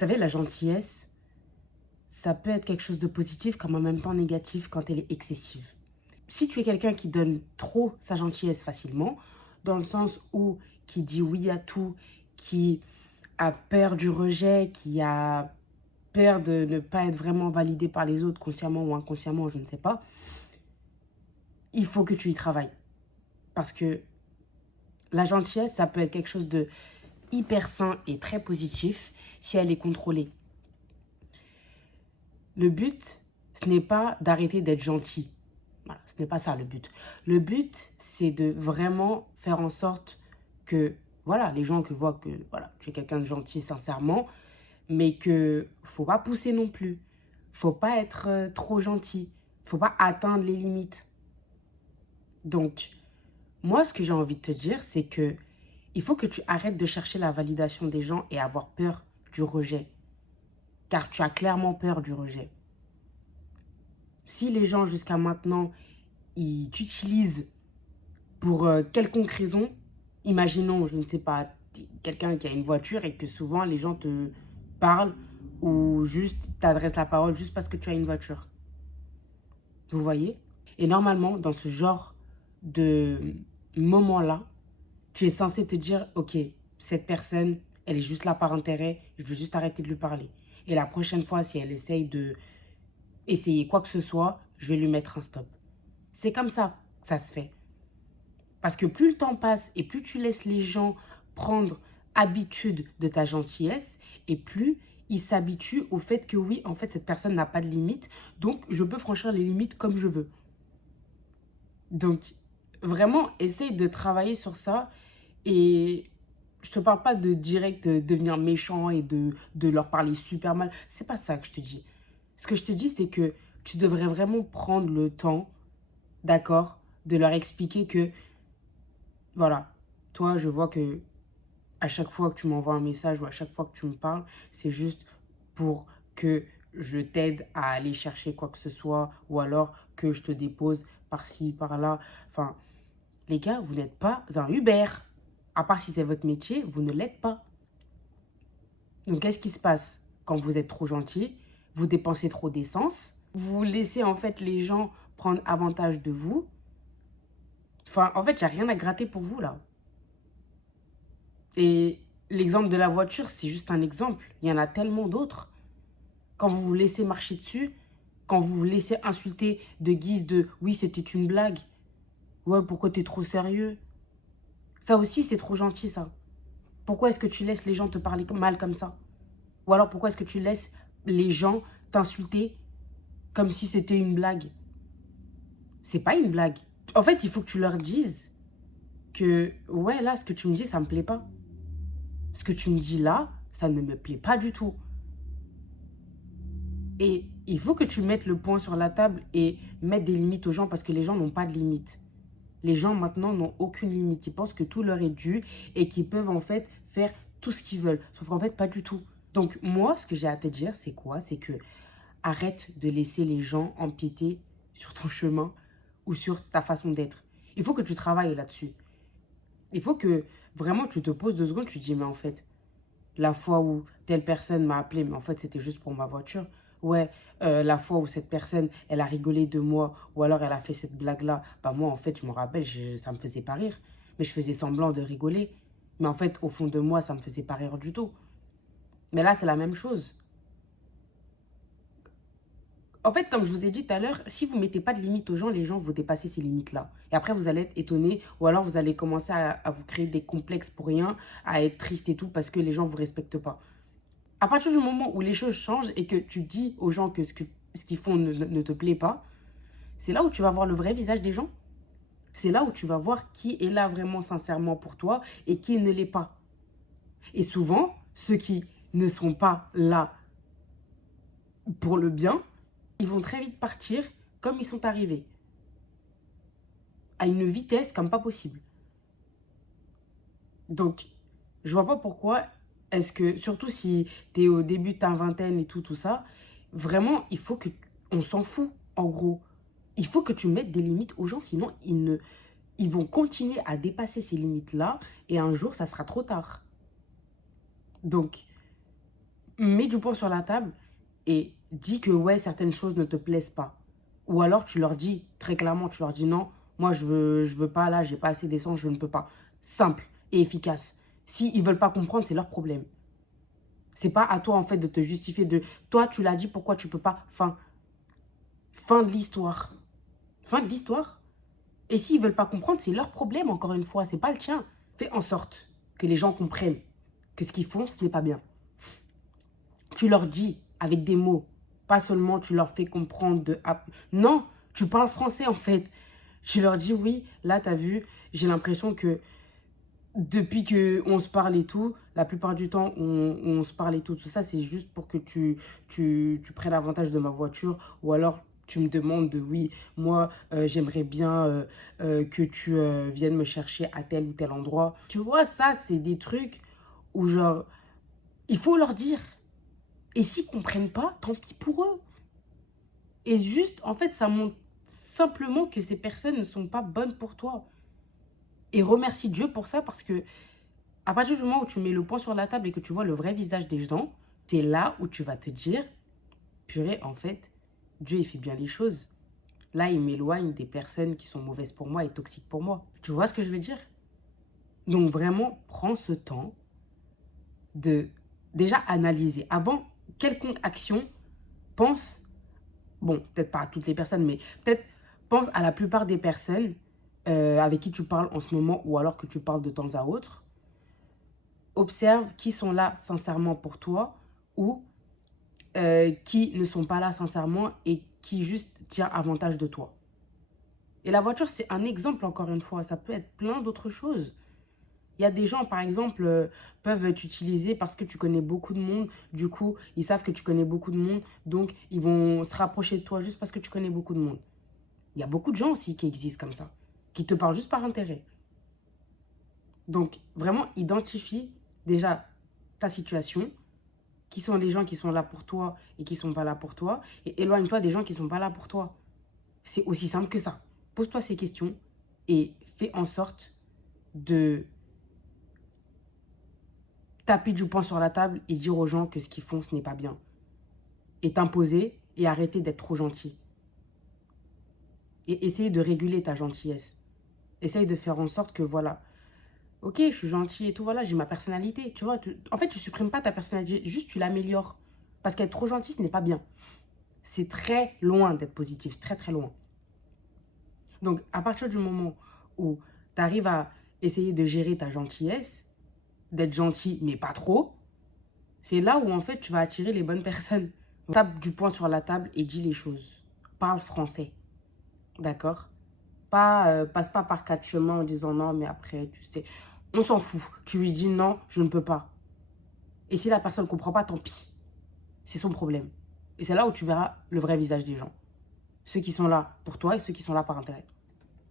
savez, la gentillesse, ça peut être quelque chose de positif comme en même temps négatif quand elle est excessive. Si tu es quelqu'un qui donne trop sa gentillesse facilement, dans le sens où qui dit oui à tout, qui a peur du rejet, qui a peur de ne pas être vraiment validé par les autres, consciemment ou inconsciemment, je ne sais pas, il faut que tu y travailles. Parce que la gentillesse, ça peut être quelque chose de hyper sain et très positif si elle est contrôlée. Le but, ce n'est pas d'arrêter d'être gentil. Voilà, ce n'est pas ça le but. Le but, c'est de vraiment faire en sorte que, voilà, les gens que voient que, voilà, tu es quelqu'un de gentil sincèrement, mais que faut pas pousser non plus. Faut pas être trop gentil. Faut pas atteindre les limites. Donc, moi, ce que j'ai envie de te dire, c'est que il faut que tu arrêtes de chercher la validation des gens et avoir peur du rejet. Car tu as clairement peur du rejet. Si les gens, jusqu'à maintenant, ils t'utilisent pour quelconque raison, imaginons, je ne sais pas, quelqu'un qui a une voiture et que souvent les gens te parlent ou juste t'adressent la parole juste parce que tu as une voiture. Vous voyez? Et normalement, dans ce genre de moment-là, tu es censé te dire, ok, cette personne, elle est juste là par intérêt, je veux juste arrêter de lui parler. Et la prochaine fois, si elle essaye de essayer quoi que ce soit, je vais lui mettre un stop. C'est comme ça que ça se fait. Parce que plus le temps passe et plus tu laisses les gens prendre habitude de ta gentillesse, et plus ils s'habituent au fait que oui, en fait, cette personne n'a pas de limite, donc je peux franchir les limites comme je veux. Donc, vraiment, essaye de travailler sur ça. Et je te parle pas de direct devenir méchant et de leur parler super mal. C'est pas ça que je te dis. Ce que je te dis, c'est que tu devrais vraiment prendre le temps, d'accord, de leur expliquer que, voilà, toi, je vois que à chaque fois que tu m'envoies un message ou à chaque fois que tu me parles, c'est juste pour que je t'aide à aller chercher quoi que ce soit ou alors que je te dépose par-ci, par-là. Enfin, les gars, vous n'êtes pas un Uber. À part si c'est votre métier, vous ne l'êtes pas. Donc, qu'est-ce qui se passe quand vous êtes trop gentil? Vous dépensez trop d'essence. Vous laissez en fait les gens prendre avantage de vous. Enfin, en fait, j'ai rien à gratter pour vous là. Et l'exemple de la voiture, c'est juste un exemple. Il y en a tellement d'autres. Quand vous vous laissez marcher dessus, quand vous vous laissez insulter de guise de oui, c'était une blague. Ouais, pourquoi t'es trop sérieux? Ça aussi, c'est trop gentil, ça. Pourquoi est-ce que tu laisses les gens te parler mal comme ça? Ou alors pourquoi est-ce que tu laisses les gens t'insulter comme si c'était une blague? C'est pas une blague. En fait, il faut que tu leur dises que ouais, là, ce que tu me dis, ça me plaît pas. Ce que tu me dis là, ça ne me plaît pas du tout. Et il faut que tu mettes le point sur la table et mettre des limites aux gens parce que les gens n'ont pas de limites. Les gens maintenant n'ont aucune limite. Ils pensent que tout leur est dû et qu'ils peuvent en fait faire tout ce qu'ils veulent. Sauf qu'en fait, pas du tout. Donc moi, ce que j'ai à te dire, c'est quoi? C'est que arrête de laisser les gens empiéter sur ton chemin ou sur ta façon d'être. Il faut que tu travailles là-dessus. Il faut que vraiment tu te poses 2 secondes, tu te dis, mais en fait, la fois où telle personne m'a appelé, mais en fait, c'était juste pour ma voiture. Ouais, la fois où cette personne, elle a rigolé de moi, ou alors elle a fait cette blague-là, bah moi, en fait, je me rappelle, ça me faisait pas rire. Mais je faisais semblant de rigoler. Mais en fait, au fond de moi, ça me faisait pas rire du tout. Mais là, c'est la même chose. En fait, comme je vous ai dit tout à l'heure, si vous ne mettez pas de limites aux gens, les gens vont dépasser ces limites-là. Et après, vous allez être étonné ou alors vous allez commencer à vous créer des complexes pour rien, à être triste et tout parce que les gens ne vous respectent pas. À partir du moment où les choses changent et que tu dis aux gens que ce qu'ils font ne te plaît pas, c'est là où tu vas voir le vrai visage des gens. C'est là où tu vas voir qui est là vraiment sincèrement pour toi et qui ne l'est pas. Et souvent, ceux qui ne sont pas là pour le bien, ils vont très vite partir comme ils sont arrivés, à une vitesse comme pas possible. Donc, je vois pas pourquoi est-ce que, surtout si tu es au début de ta vingtaine et tout ça, vraiment, il faut que, on s'en fout, en gros. Il faut que tu mettes des limites aux gens, sinon ils vont continuer à dépasser ces limites-là et un jour, ça sera trop tard. Donc, mets du poing sur la table et dis que ouais, certaines choses ne te plaisent pas. Ou alors tu leur dis très clairement, tu leur dis non, moi je veux pas, là j'ai pas assez d'essence, je ne peux pas. Simple et efficace. S'ils ne veulent pas comprendre, c'est leur problème. C'est pas à toi en fait de te justifier de toi tu l'as dit, pourquoi tu peux pas. Fin de l'histoire. Fin de l'histoire. Et s'ils veulent pas comprendre, c'est leur problème encore une fois, c'est pas le tien. Fais en sorte que les gens comprennent que ce qu'ils font, ce n'est pas bien. Tu leur dis avec des mots, pas seulement tu leur fais comprendre de... Non, tu parles français en fait. Tu leur dis oui, là t'as vu, j'ai l'impression que depuis qu'on se parle et tout, la plupart du temps on se parle et tout ça, c'est juste pour que tu prennes avantage de ma voiture ou alors tu me demandes de oui, moi j'aimerais bien que tu viennes me chercher à tel ou tel endroit. Tu vois, ça c'est des trucs où genre, il faut leur dire. Et s'ils ne comprennent pas, tant pis pour eux. Et juste, en fait, ça montre simplement que ces personnes ne sont pas bonnes pour toi. Et remercie Dieu pour ça parce que à partir du moment où tu mets le poing sur la table et que tu vois le vrai visage des gens, c'est là où tu vas te dire, purée, en fait, Dieu, il fait bien les choses. Là, il m'éloigne des personnes qui sont mauvaises pour moi et toxiques pour moi. Tu vois ce que je veux dire? Donc vraiment, prends ce temps de déjà analyser. Avant quelconque action, pense, bon, peut-être pas à toutes les personnes, mais peut-être pense à la plupart des personnes avec qui tu parles en ce moment ou alors que tu parles de temps à autre. Observe qui sont là sincèrement pour toi ou qui ne sont pas là sincèrement et qui juste tirent avantage de toi. Et la voiture, c'est un exemple, encore une fois. Ça peut être plein d'autres choses. Il y a des gens, par exemple, peuvent t'utiliser parce que tu connais beaucoup de monde. Du coup, ils savent que tu connais beaucoup de monde. Donc, ils vont se rapprocher de toi juste parce que tu connais beaucoup de monde. Il y a beaucoup de gens aussi qui existent comme ça, qui te parlent juste par intérêt. Donc, vraiment, identifie déjà ta situation, qui sont les gens qui sont là pour toi et qui ne sont pas là pour toi, et éloigne-toi des gens qui ne sont pas là pour toi. C'est aussi simple que ça. Pose-toi ces questions et fais en sorte de taper du poing sur la table et dire aux gens que ce qu'ils font, ce n'est pas bien. Et t'imposer et arrêter d'être trop gentil. Et essayer de réguler ta gentillesse. Essaye de faire en sorte que, voilà, ok, je suis gentil et tout, voilà, j'ai ma personnalité. Tu vois, en fait, tu supprimes pas ta personnalité, juste tu l'améliores. Parce qu'être trop gentil, ce n'est pas bien. C'est très loin d'être positif, très très loin. Donc, à partir du moment où tu arrives à essayer de gérer ta gentillesse, d'être gentil, mais pas trop, c'est là où, en fait, tu vas attirer les bonnes personnes. Tape du poing sur la table et dis les choses. Parle français. D'accord? Passe pas par quatre chemins en disant non, mais après, tu sais, on s'en fout. Tu lui dis non, je ne peux pas. Et si la personne ne comprend pas, tant pis. C'est son problème. Et c'est là où tu verras le vrai visage des gens. Ceux qui sont là pour toi et ceux qui sont là par intérêt.